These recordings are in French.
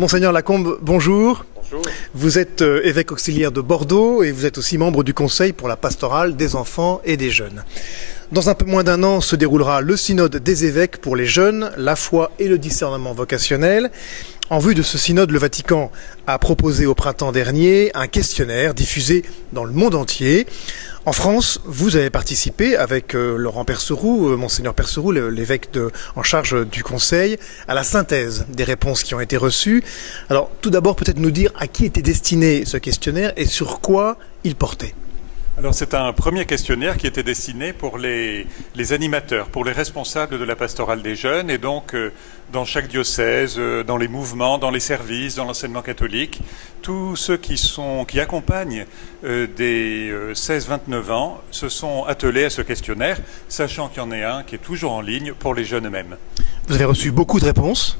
Monseigneur Lacombe, bonjour. Bonjour. Vous êtes évêque auxiliaire de Bordeaux et vous êtes aussi membre du Conseil pour la pastorale des enfants et des jeunes. Dans un peu moins d'un an se déroulera le synode des évêques pour les jeunes, la foi et le discernement vocationnel. En vue de ce synode, le Vatican a proposé au printemps dernier un questionnaire diffusé dans le monde entier. En France, vous avez participé avec Laurent Perceroux, Monseigneur Perceroux, l'évêque en charge du Conseil, à la synthèse des réponses qui ont été reçues. Alors, tout d'abord, peut-être nous dire à qui était destiné ce questionnaire et sur quoi il portait. Alors c'est un premier questionnaire qui était destiné pour les animateurs, pour les responsables de la pastorale des jeunes et donc dans chaque diocèse, dans les mouvements, dans les services, dans l'enseignement catholique, tous ceux qui accompagnent des 16-29 ans se sont attelés à ce questionnaire, sachant qu'il y en a un qui est toujours en ligne pour les jeunes eux-mêmes. Vous avez reçu beaucoup de réponses ?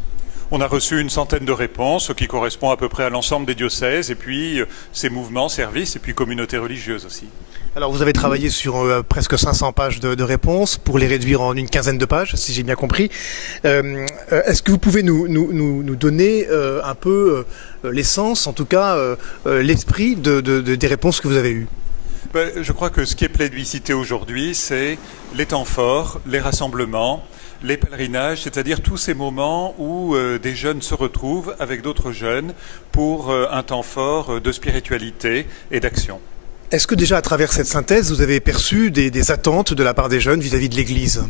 On a reçu une centaine de réponses, ce qui correspond à peu près à l'ensemble des diocèses, et puis ces mouvements, services, et puis communautés religieuses aussi. Alors vous avez travaillé sur presque 500 pages de réponses pour les réduire en une quinzaine de pages, si j'ai bien compris. Est-ce que vous pouvez nous donner un peu l'essence, en tout cas l'esprit des réponses que vous avez eues ? Je crois que ce qui est plébiscité aujourd'hui, c'est les temps forts, les rassemblements, les pèlerinages, c'est-à-dire tous ces moments où des jeunes se retrouvent avec d'autres jeunes pour un temps fort de spiritualité et d'action. Est-ce que déjà à travers cette synthèse, vous avez perçu des attentes de la part des jeunes vis-à-vis de l'Église ?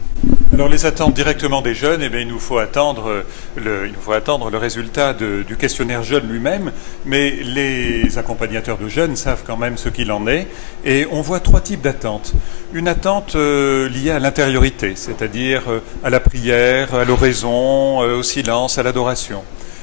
Alors les attentes directement des jeunes, eh bien, il nous faut attendre le résultat du questionnaire jeune lui-même, mais les accompagnateurs de jeunes savent quand même ce qu'il en est, et on voit trois types d'attentes. Une attente liée à l'intériorité, c'est-à-dire à la prière, à l'oraison, au silence, à l'adoration.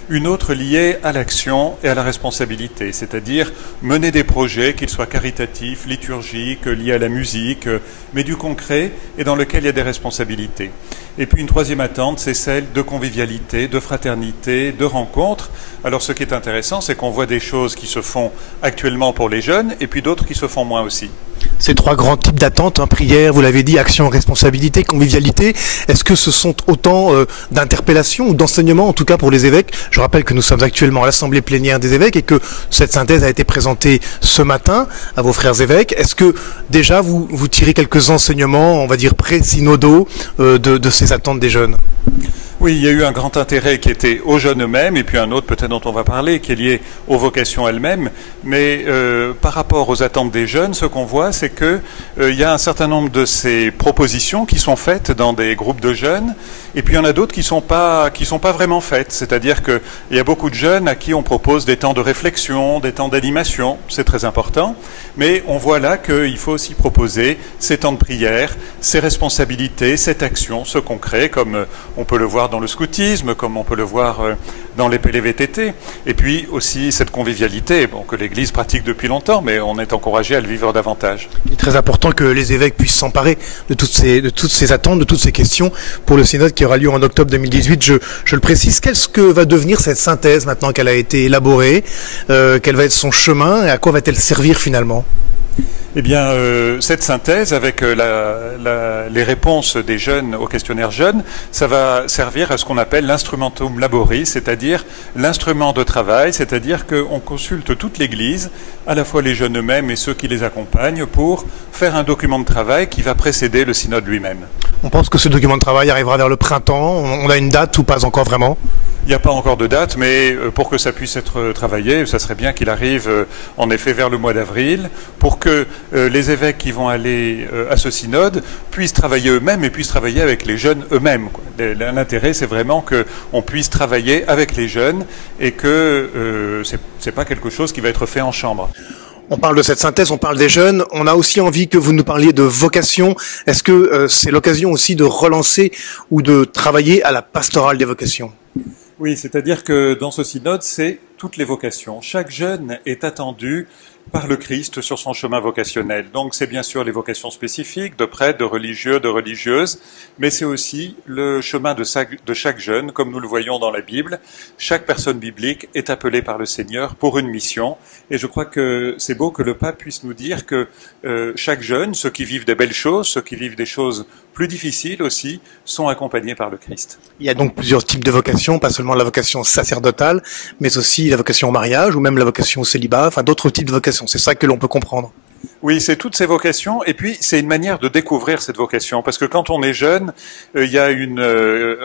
Une autre liée à l'action et à la responsabilité, c'est-à-dire mener des projets, qu'ils soient caritatifs, liturgiques, liés à la musique, mais du concret et dans lequel il y a des responsabilités. Et puis une troisième attente, c'est celle de convivialité, de fraternité, de rencontre. Alors ce qui est intéressant, c'est qu'on voit des choses qui se font actuellement pour les jeunes et puis d'autres qui se font moins aussi. Ces trois grands types d'attentes, prière, vous l'avez dit, action, responsabilité, convivialité, est-ce que ce sont autant d'interpellations ou d'enseignements, en tout cas pour les évêques ? Je rappelle que nous sommes actuellement à l'Assemblée plénière des évêques et que cette synthèse a été présentée ce matin à vos frères évêques. Est-ce que déjà vous tirez quelques enseignements, on va dire pré-synodaux, de ces attentes des jeunes ? Oui, il y a eu un grand intérêt qui était aux jeunes eux-mêmes, et puis un autre peut-être dont on va parler, qui est lié aux vocations elles-mêmes. Mais par rapport aux attentes des jeunes, ce qu'on voit, c'est qu'il y a un certain nombre de ces propositions qui sont faites dans des groupes de jeunes, et puis il y en a d'autres qui sont pas vraiment faites. C'est-à-dire qu'il y a beaucoup de jeunes à qui on propose des temps de réflexion, des temps d'animation, c'est très important, mais on voit là qu'il faut aussi proposer ces temps de prière, ces responsabilités, cette action, ce concret, comme on peut le voir dans le scoutisme, comme on peut le voir dans les PLVTT, et puis aussi cette convivialité que l'Église pratique depuis longtemps, mais on est encouragé à le vivre davantage. Il est très important que les évêques puissent s'emparer de toutes ces attentes, de toutes ces questions pour le synode qui aura lieu en octobre 2018. Je le précise, qu'est-ce que va devenir cette synthèse maintenant qu'elle a été élaborée, quel va être son chemin et à quoi va-t-elle servir finalement ? Eh bien, cette synthèse avec les réponses des jeunes au questionnaire jeune, ça va servir à ce qu'on appelle l'instrumentum laboris, c'est-à-dire l'instrument de travail, c'est-à-dire qu'on consulte toute l'Église, à la fois les jeunes eux-mêmes et ceux qui les accompagnent, pour faire un document de travail qui va précéder le synode lui-même. On pense que ce document de travail arrivera vers le printemps. On a une date ou pas encore vraiment ? Il n'y a pas encore de date, mais pour que ça puisse être travaillé, ça serait bien qu'il arrive en effet vers le mois d'avril, pour que les évêques qui vont aller à ce synode puissent travailler eux-mêmes et puissent travailler avec les jeunes eux-mêmes. L'intérêt, c'est vraiment qu'on puisse travailler avec les jeunes et que c'est pas quelque chose qui va être fait en chambre. On parle de cette synthèse, on parle des jeunes. On a aussi envie que vous nous parliez de vocation. Est-ce que c'est l'occasion aussi de relancer ou de travailler à la pastorale des vocations ? Oui, c'est-à-dire que dans ce synode, c'est toutes les vocations. Chaque jeune est attendu par le Christ sur son chemin vocationnel. Donc c'est bien sûr les vocations spécifiques, de prêtres, de religieux, de religieuses, mais c'est aussi le chemin de chaque jeune, comme nous le voyons dans la Bible. Chaque personne biblique est appelée par le Seigneur pour une mission, et je crois que c'est beau que le pape puisse nous dire que chaque jeune, ceux qui vivent des belles choses, ceux qui vivent des choses plus difficiles aussi, sont accompagnés par le Christ. Il y a donc plusieurs types de vocations, pas seulement la vocation sacerdotale, mais aussi la vocation au mariage ou même la vocation au célibat, enfin d'autres types de vocations. C'est ça que l'on peut comprendre. Oui, c'est toutes ces vocations, et puis c'est une manière de découvrir cette vocation, parce que quand on est jeune, il y a une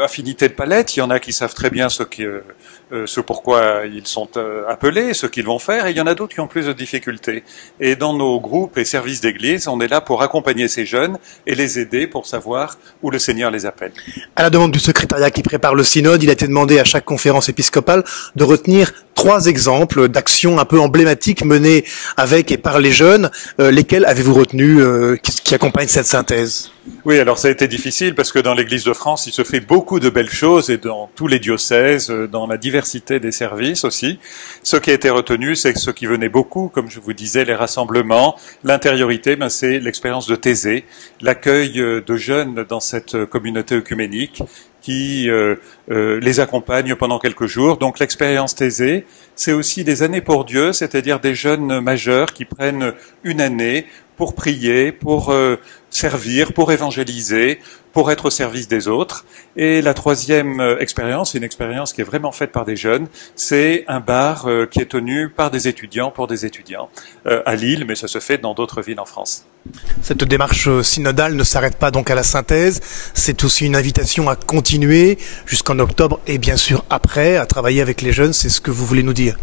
infinité de palettes. Il y en a qui savent très bien ce pourquoi ils sont appelés, ce qu'ils vont faire, et il y en a d'autres qui ont plus de difficultés. Et dans nos groupes et services d'église, on est là pour accompagner ces jeunes et les aider pour savoir où le Seigneur les appelle. À la demande du secrétariat qui prépare le synode, il a été demandé à chaque conférence épiscopale de retenir 3 exemples d'actions un peu emblématiques menées avec et par les jeunes. Lesquels avez-vous retenu qui accompagnent cette synthèse? Oui, alors ça a été difficile parce que dans l'Église de France, il se fait beaucoup de belles choses et dans tous les diocèses, dans la diversité des services aussi. Ce qui a été retenu, c'est ce qui venait beaucoup, comme je vous disais, les rassemblements, l'intériorité, c'est l'expérience de Thésée, l'accueil de jeunes dans cette communauté œcuménique qui les accompagne pendant quelques jours. Donc l'expérience Thésée, c'est aussi des années pour Dieu, c'est-à-dire des jeunes majeurs qui prennent une année pour prier, pour servir, pour évangéliser, pour être au service des autres. Et la troisième expérience, c'est une expérience qui est vraiment faite par des jeunes, c'est un bar qui est tenu par des étudiants, pour des étudiants, à Lille, mais ça se fait dans d'autres villes en France. Cette démarche synodale ne s'arrête pas donc à la synthèse, c'est aussi une invitation à continuer jusqu'en octobre et bien sûr après, à travailler avec les jeunes, c'est ce que vous voulez nous dire?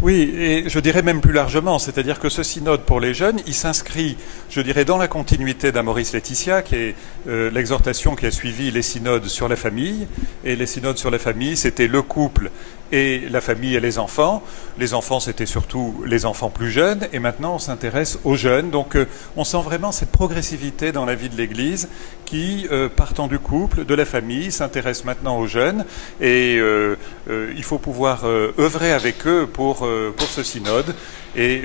Oui, et je dirais même plus largement, c'est-à-dire que ce synode pour les jeunes, il s'inscrit, je dirais, dans la continuité d'Amoris Laetitia, qui est l'exhortation qui a suivi les synodes sur la famille. Et les synodes sur la famille, c'était le couple et la famille et les enfants. Les enfants, c'était surtout les enfants plus jeunes, et maintenant on s'intéresse aux jeunes. Donc on sent vraiment cette progressivité dans la vie de l'Église qui, partant du couple, de la famille, s'intéresse maintenant aux jeunes. Et il faut pouvoir œuvrer avec eux pour ce synode. Et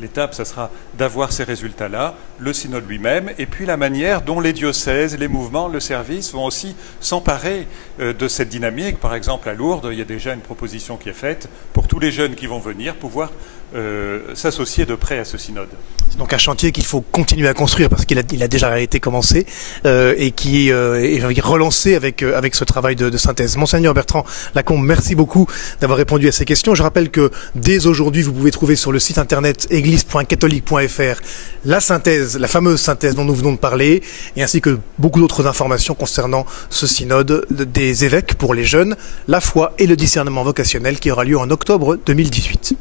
l'étape, ça sera d'avoir ces résultats-là, le synode lui-même, et puis la manière dont les diocèses, les mouvements, le service vont aussi s'emparer de cette dynamique. Par exemple, à Lourdes, il y a déjà une proposition qui est faite pour tous les jeunes qui vont venir pouvoir s'associer de près à ce synode. C'est donc un chantier qu'il faut continuer à construire parce qu'il a déjà été commencé et qui est relancé avec ce travail de synthèse. Monseigneur Bertrand Lacombe, merci beaucoup d'avoir répondu à ces questions. Je rappelle que dès aujourd'hui, vous pouvez trouver sur le site internet église.catholique.fr la synthèse, la fameuse synthèse dont nous venons de parler, et ainsi que beaucoup d'autres informations concernant ce synode des évêques pour les jeunes, la foi et le discernement vocationnel qui aura lieu en octobre 2018.